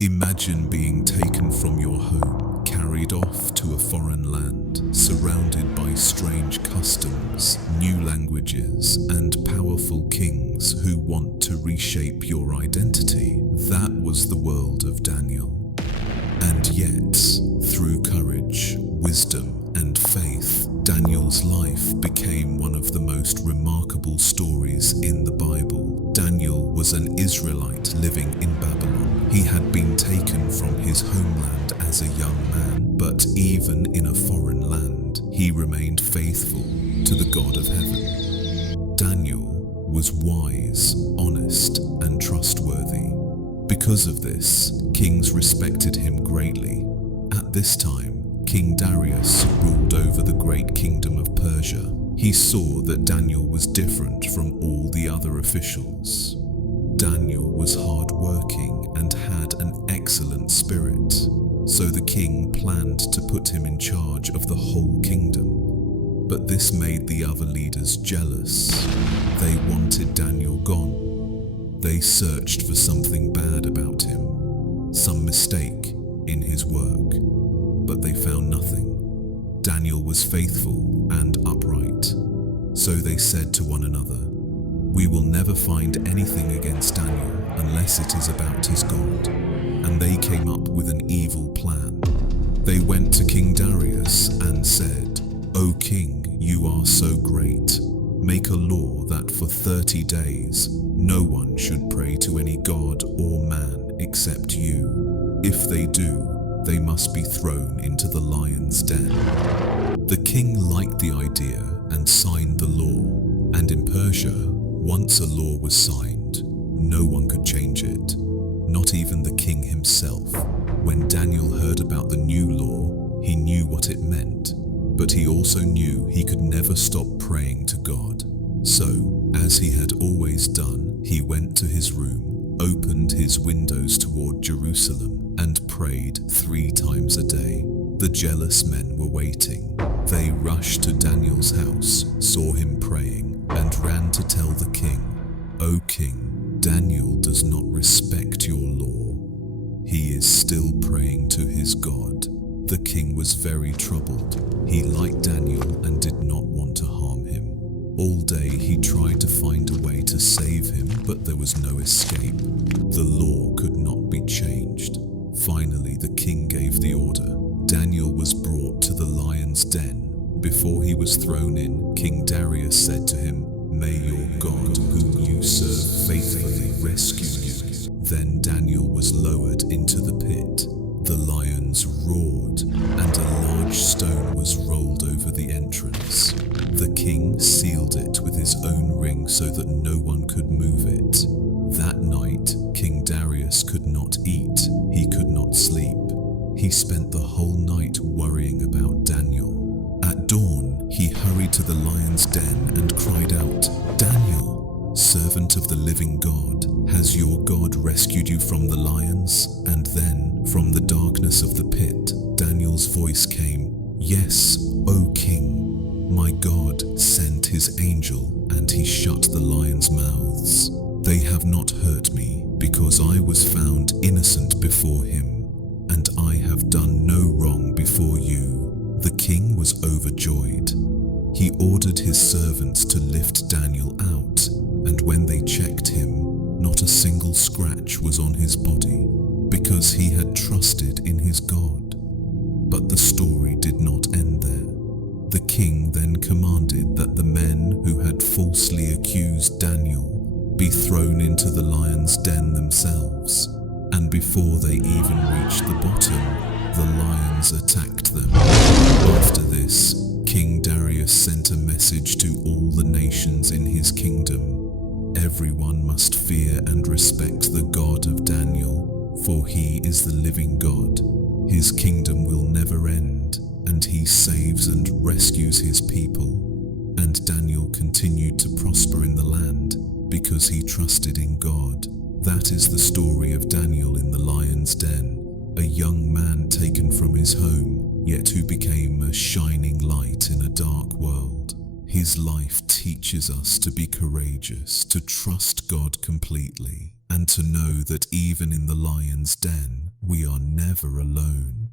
Imagine being taken from your home, carried off to a foreign land, surrounded by strange customs, new languages, and powerful kings who want to reshape your identity. That was the world of Daniel. And yet, through courage, wisdom, and faith, Daniel's life became one of the most remarkable stories in the Bible. Daniel was an Israelite living in Babylon. He had been taken from his homeland as a young man, but even in a foreign land, he remained faithful to the God of heaven. Daniel was wise, honest, and trustworthy. Because of this, kings respected him greatly. At this time, King Darius ruled over the great kingdom of Persia. He saw that Daniel was different from all the other officials. Daniel was hard-working and had an excellent spirit, so the king planned to put him in charge of the whole kingdom. But this made the other leaders jealous. They wanted Daniel gone. They searched for something bad about him, some mistake in his work, but they found nothing. Daniel was faithful and upright. So they said to one another, "We will never find anything against Daniel unless it is about his God." And they came up with an evil plan. They went to King Darius and said, "O king, you are so great. Make a law that for 30 days no one should pray to any god or man except you. If they do, they must be thrown into the lion's den." The king liked the idea and signed the law. And in Persia, once a law was signed, no one could change it, not even the king himself. When Daniel heard about the new law, he knew what it meant, but he also knew he could never stop praying to God. So, as he had always done, he went to his room, opened his windows toward Jerusalem, and prayed 3 times a day. The jealous men were waiting. They rushed to Daniel's house, saw him praying, and ran to tell the king, "O king, Daniel does not respect your law. He is still praying to his God." The king was very troubled. He liked Daniel and did not want to harm him. All day he tried to find a way to save him, but there was no escape. The law could not be changed. Finally, the king gave the order. Daniel was brought to the lion's den. Before he was thrown in, King Darius said to him, "May your God, whom you serve faithfully, rescue you." Then Daniel was lowered into the pit. The lions roared, and a large stone was rolled over the entrance. The king sealed it with his own ring so that no one could move it. That night, King Darius could not eat. He could not sleep. He spent the whole night worrying about Daniel. At dawn, he hurried to the lion's den and cried out, "Daniel, servant of the living God, has your God rescued you from the lions?" And then, from the darkness of the pit, Daniel's voice came, "Yes, O king, my God sent his angel and he shut the lions' mouths. They have not hurt me because I was found innocent before him, and I have done no wrong before you." The king was overjoyed. He ordered his servants to lift Daniel out, and when they checked him, not a single scratch was on his body, because he had trusted in his God. But the story did not end there. The king then commanded that the men who had falsely accused Daniel be thrown into the lion's den themselves. And before they even reached the bottom, the lions attacked them. After this, King Darius sent a message to all the nations in his kingdom. Everyone must fear and respect the God of Daniel, for he is the living God. His kingdom will never end, and he saves and rescues his people. And Daniel continued to prosper in the land because he trusted in God. That is the story of Daniel in the lion's den, a young man taken from his home, yet who became a shining light in a dark world. His life teaches us to be courageous, to trust God completely, and to know that even in the lion's den, We are never alone.